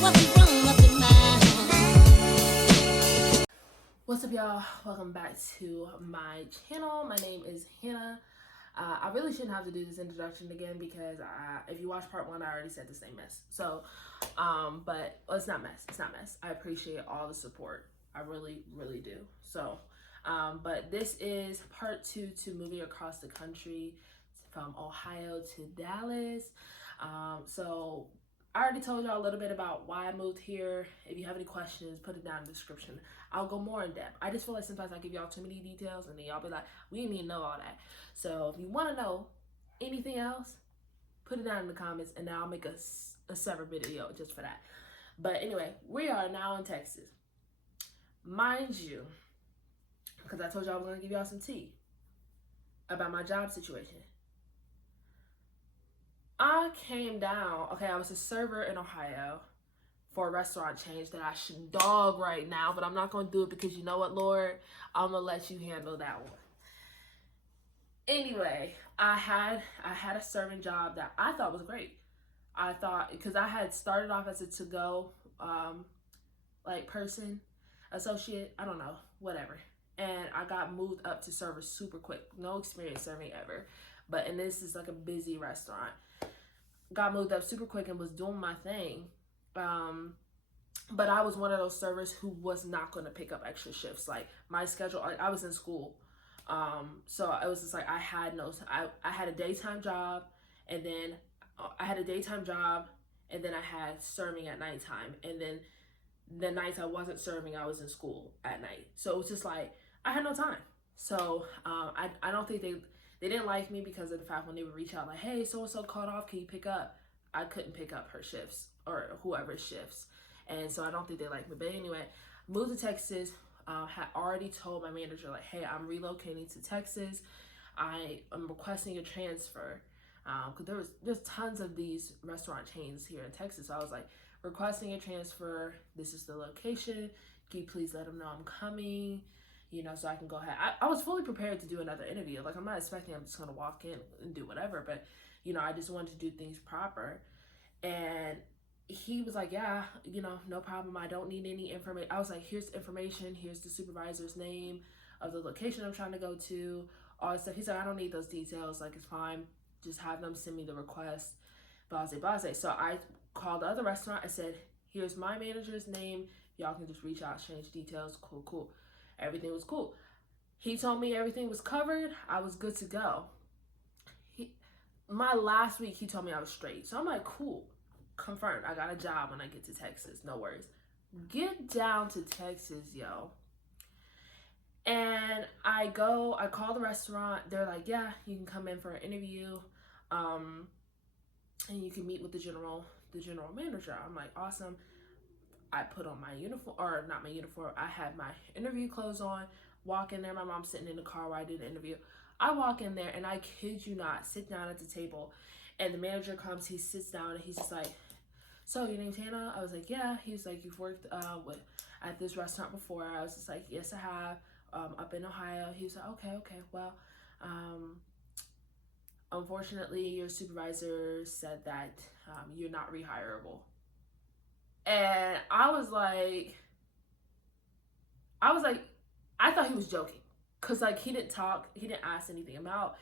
What's up, y'all? Welcome back to my channel. My name is Hannah. I really shouldn't have to do this introduction again because if you watch part one, I already said the same mess. So, but it's not mess. It's not mess. I appreciate all the support. I really, really do. So, but this is part two to moving across the country from Ohio to Dallas. So I already told y'all a little bit about why I moved here. If you have any questions, put it down in the description. I'll go more in depth. I just feel like sometimes I give y'all too many details and then y'all be like, we didn't even know all that. So if you want to know anything else, put it down in the comments and then I'll make a separate video just for that. But anyway, we are now in Texas. Mind you, because I told y'all I was going to give y'all some tea about my job situation. I came down, okay, I was a server in Ohio for a restaurant chain that I should dog right now, but I'm not going to do it because you know what, Lord? I'm going to let you handle that one. Anyway, I had a serving job that I thought was great. I thought, because I had started off as a to-go, like person, associate, I don't know, whatever. And I got moved up to server super quick. No experience serving ever. And this is like a busy restaurant. Got moved up super quick and was doing my thing. But I was one of those servers who was not going to pick up extra shifts. Like my schedule, I was in school. So it was just like I had a daytime job and then I had serving at nighttime. And then the nights I wasn't serving, I was in school at night. So it was just like, I had no time. So I don't think they didn't like me because of the fact when they would reach out like, hey, so-and-so called off, can you pick up? I couldn't pick up her shifts or whoever's shifts. And so I don't think they liked me. But anyway, moved to Texas, had already told my manager like, hey, I'm relocating to Texas. I am requesting a transfer. Because there's tons of these restaurant chains here in Texas. So I was like, requesting a transfer. This is the location. Can you please let them know I'm coming? You know, so I can go ahead. I was fully prepared to do another interview. Like, I'm not expecting I'm just going to walk in and do whatever. But, you know, I just wanted to do things proper. And he was like, yeah, you know, no problem. I don't need any information. I was like, here's information. Here's the supervisor's name of the location I'm trying to go to. All that stuff. He said, I don't need those details. Like, it's fine. Just have them send me the request. Blase, blase. So I called the other restaurant. I said, here's my manager's name. Y'all can just reach out, change details. Cool, cool. Everything was cool. He told me everything was covered. I was good to go. My last week, he told me I was straight. So I'm like, cool. Confirmed. I got a job when I get to Texas. No worries. Get down to Texas, yo. And I call the restaurant. They're like, yeah, you can come in for an interview. And you can meet with the general manager. I'm like, awesome. I put on my uniform, or not my uniform. I had my interview clothes on, walk in there. My mom's sitting in the car while I did the interview. I walk in there and I kid you not, sit down at the table and the manager comes, he sits down and he's just like, so your name's Hannah? I was like, yeah. He was like, you've worked at this restaurant before? I was just like, yes, I have, up in Ohio. He was like, okay, well, unfortunately, your supervisor said that you're not rehireable. And I was like, I thought he was joking. Cause like he didn't ask anything about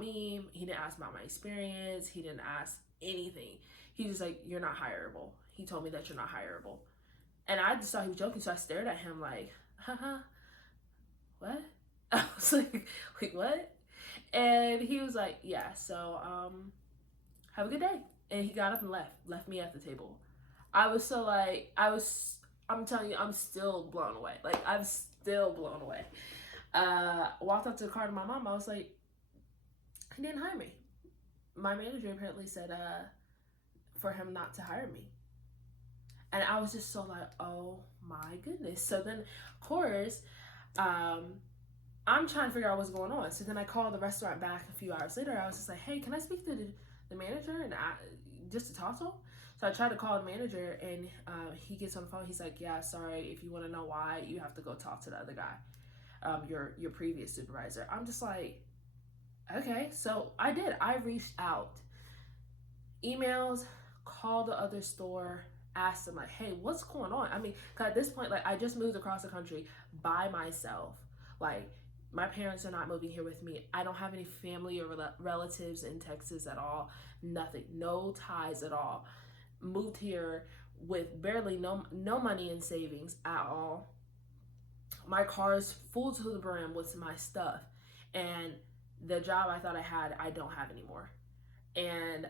me. He didn't ask about my experience. He didn't ask anything. He was like, you're not hireable. He told me that you're not hireable. And I just thought he was joking. So I stared at him like, what? I was like, wait, what? And he was like, yeah, so have a good day. And he got up and left me at the table. I was so like, I'm telling you, I'm still blown away. Like, I'm still blown away. Walked up to the car to my mom. I was like, he didn't hire me. My manager apparently said for him not to hire me. And I was just so like, oh my goodness. So then, of course, I'm trying to figure out what's going on. So then I called the restaurant back a few hours later. I was just like, hey, can I speak to the manager and just to talk to him? So I tried to call the manager and he gets on the phone. He's like, yeah, sorry. If you want to know why, you have to go talk to the other guy, your previous supervisor. I'm just like, okay. So I did. I reached out, emails, called the other store, asked him like, hey, what's going on? I mean, 'cause at this point, like, I just moved across the country by myself. Like, my parents are not moving here with me. I don't have any family or relatives in Texas at all. Nothing, no ties at all. Moved here with barely no money in savings at all. My car is full to the brim with my stuff, and the job I thought I had, I don't have anymore. And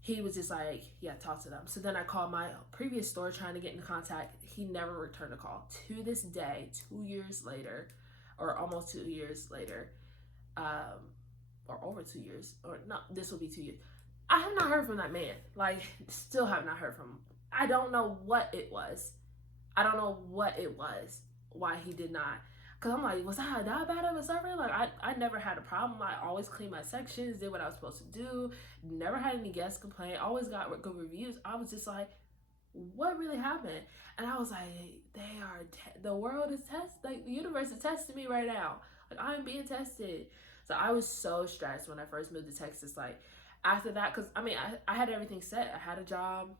he was just like, yeah, talk to them. So then I called my previous store trying to get in contact. He never returned a call. To this day, 2 years later, or almost 2 years later, or over 2 years, or no, this will be 2 years. I have not heard from that man. Like, still have not heard from him. I don't know what it was. I don't know what it was, why he did not. Because I'm like, was I that bad of a server? Like, I never had a problem. I always cleaned my sections, did what I was supposed to do. Never had any guests complain. Always got good reviews. I was just like, what really happened? And I was like, the world is like, the universe is testing me right now. Like, I'm being tested. So I was so stressed when I first moved to Texas. Like, after that, because I mean, I had everything set. I had a job.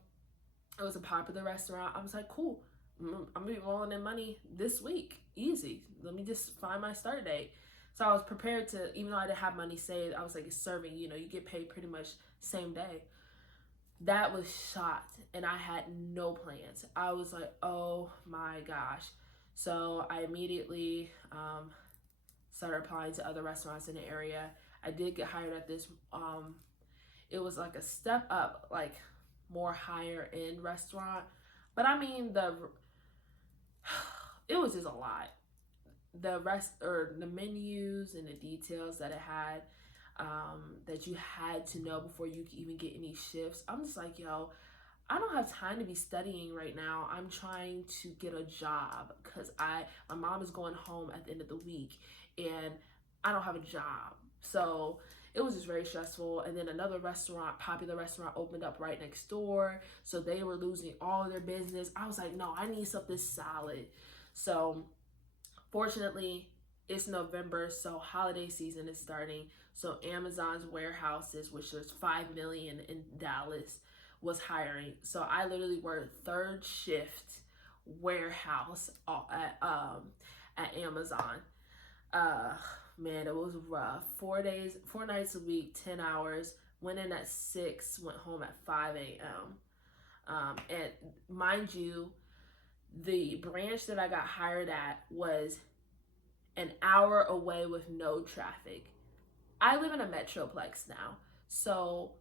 It was a popular restaurant. I was like, cool. I'm gonna be rolling in money this week. Easy. Let me just find my start date. So I was prepared to, even though I didn't have money saved, I was like, it's serving, you get paid pretty much same day. That was shot, and I had no plans. I was like, oh my gosh. So I immediately started applying to other restaurants in the area. I did get hired at this, it was like a step up, like more higher end restaurant. But I mean, it was just a lot. The menus and the details that it had, that you had to know before you could even get any shifts. I'm just like, yo, I don't have time to be studying right now. I'm trying to get a job because my mom is going home at the end of the week, and I don't have a job. So it was just very stressful. And then another popular restaurant opened up right next door. So they were losing all of their business. I was like, no, I need something solid. So fortunately, it's November, so holiday season is starting. So Amazon's warehouses, which there's 5 million in Dallas, was hiring. So I literally worked third shift warehouse at Amazon. Man, it was rough. 4 nights a week, 10 hours. Went in at 6, went home at 5 a.m. And mind you, the branch that I got hired at was an hour away with no traffic. I live in a metroplex now, so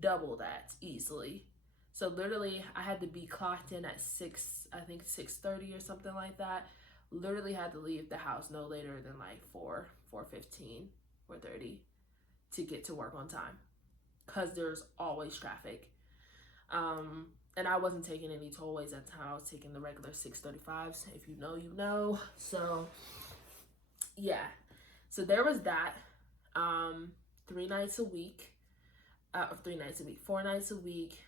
double that easily. So literally, I had to be clocked in at 6:30 or something like that. Literally had to leave the house no later than like 4:15, 4:30 to get to work on time, because there's always traffic. And I wasn't taking any tollways at the time. I was taking the regular 6:35s. If you know, you know. So yeah, so there was that. 3 nights a week, 3 nights a week, 4 nights a week,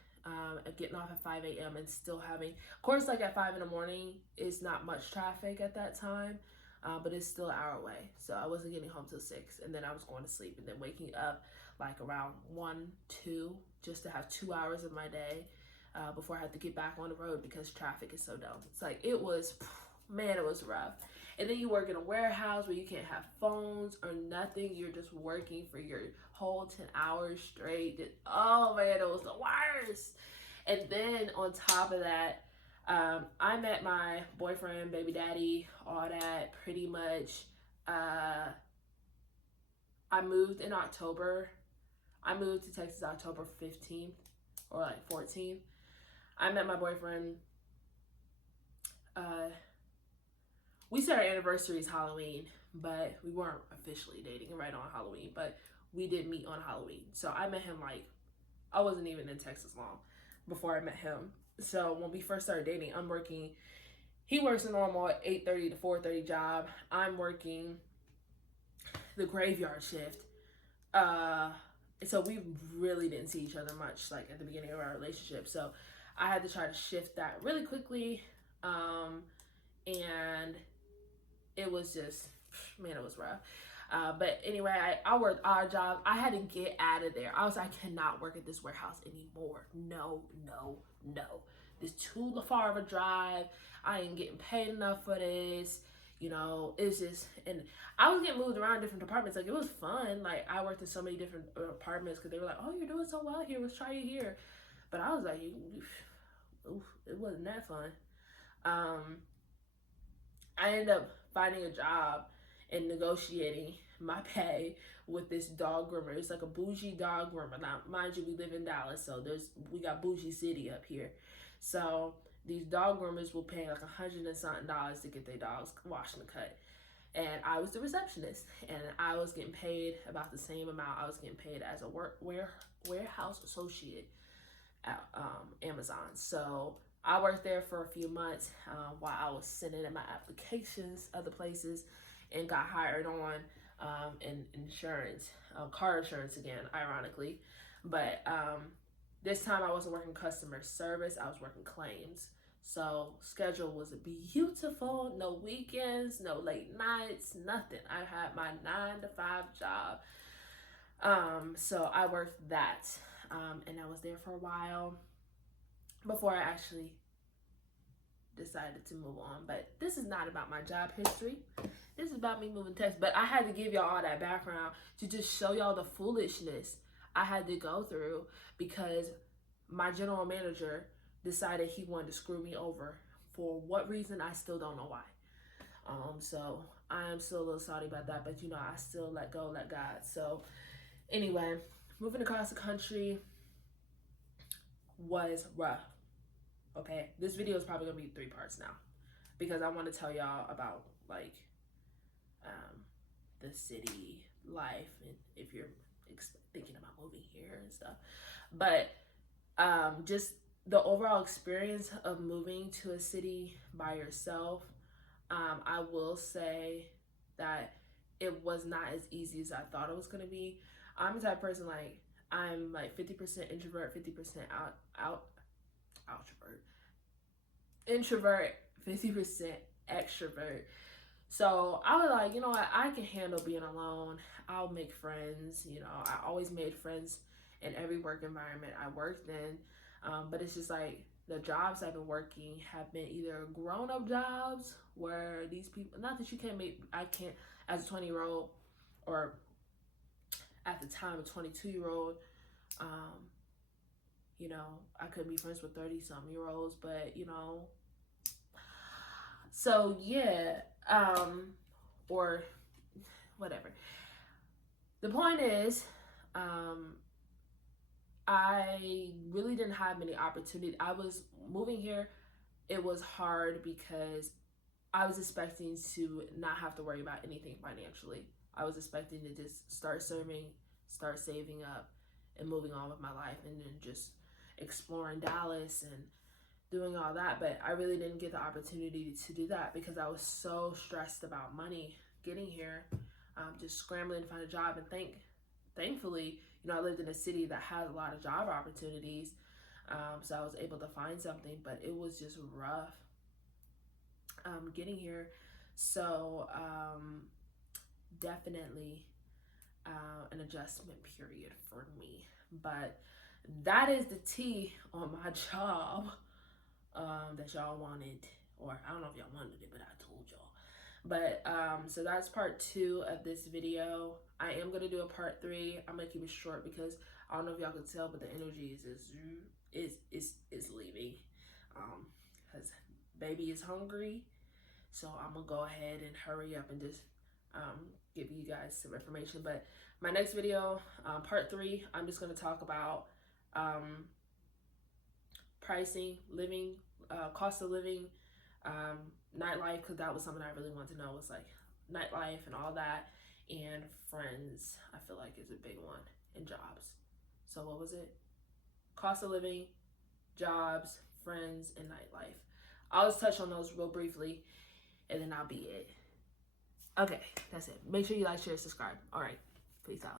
getting off at 5 a.m. and still having, of course, like at 5 in the morning, it's not much traffic at that time, but it's still an hour away. So I wasn't getting home till 6, and then I was going to sleep, and then waking up like around 1, 2, just to have 2 hours of my day before I had to get back on the road because traffic is so dumb. It's like, it was, man, it was rough. And then you work in a warehouse where you can't have phones or nothing. You're just working for your whole 10 hours straight. Oh man, it was the worst. And then on top of that, I met my boyfriend, baby daddy, all that pretty much. I moved in October. I moved to Texas October 15th or like 14th. I met my boyfriend. We said our anniversary is Halloween, but we weren't officially dating right on Halloween, but we did meet on Halloween. So I met him like, I wasn't even in Texas long before I met him. So when we first started dating, I'm working, he works a normal 8:30 to 4:30 job. I'm working the graveyard shift. So we really didn't see each other much like at the beginning of our relationship. So I had to try to shift that really quickly. And it was just, man, it was rough. But anyway, I worked odd jobs. I had to get out of there. I was like, I cannot work at this warehouse anymore. No, no, no. It's too far of a drive. I ain't getting paid enough for this. You know, it's just, and I was getting moved around different departments. Like, it was fun. Like, I worked in so many different apartments because they were like, oh, you're doing so well here. Let's try you here. But I was like, oof, it wasn't that fun. I ended up finding a job and negotiating my pay with this dog groomer. It's like a bougie dog groomer. Now, mind you, we live in Dallas, so we got bougie city up here. So these dog groomers will pay like $100 and something to get their dogs washed and cut. And I was the receptionist, and I was getting paid about the same amount I was getting paid as a warehouse associate at Amazon. So I worked there for a few months while I was sending in my applications other places, and got hired on in insurance, car insurance again, ironically. But this time I wasn't working customer service, I was working claims. So schedule was beautiful, no weekends, no late nights, nothing. I had my 9-to-5 job. So I worked that, and I was there for a while before I actually decided to move on. But this is not about my job history. This is about me moving to Texas. But I had to give y'all all that background to just show y'all the foolishness I had to go through because my general manager decided he wanted to screw me over. For what reason, I still don't know why. So I am still a little salty about that, but you know, I still let go, let God. So anyway, moving across the country was rough. Okay, this video is probably gonna be 3 parts now because I want to tell y'all about like the city life and if you're thinking about moving here and stuff. But just the overall experience of moving to a city by yourself, I will say that it was not as easy as I thought it was gonna be. I'm the type of person, like, I'm like 50% introvert, 50% introvert, 50% extrovert. So I was like, you know what, I can handle being alone. I'll make friends. You know, I always made friends in every work environment I worked in. But it's just like the jobs I've been working have been either grown-up jobs where these people, not that you can't make, I can't, as a 20-year-old or at the time a 22-year-old, you know, I couldn't be friends with 30-something-year-olds, but you know, so yeah, or whatever. The point is, I really didn't have many opportunities. I was moving here. It was hard because I was expecting to not have to worry about anything financially. I was expecting to just start saving up and moving on with my life and then just exploring Dallas and doing all that. But I really didn't get the opportunity to do that because I was so stressed about money getting here, just scrambling to find a job. And thankfully, you know, I lived in a city that has a lot of job opportunities, so I was able to find something, but it was just rough getting here. So definitely an adjustment period for me. But that is the tea on my job that y'all wanted, or I don't know if y'all wanted it, but I told y'all. But so that's part 2 of this video. I am gonna do a part 3. I'm gonna keep it short because I don't know if y'all can tell, but the energy is leaving. Cause baby is hungry, so I'm gonna go ahead and hurry up and just give you guys some information. But my next video, part 3, I'm just gonna talk about pricing, living, cost of living, nightlife, because that was something I really wanted to know, was like nightlife and all that, and friends, I feel like is a big one, and jobs. So what was it? Cost of living, jobs, friends, and nightlife. I'll just touch on those real briefly, and then I'll be it. Okay, that's it. Make sure you like, share, subscribe. All right, peace out.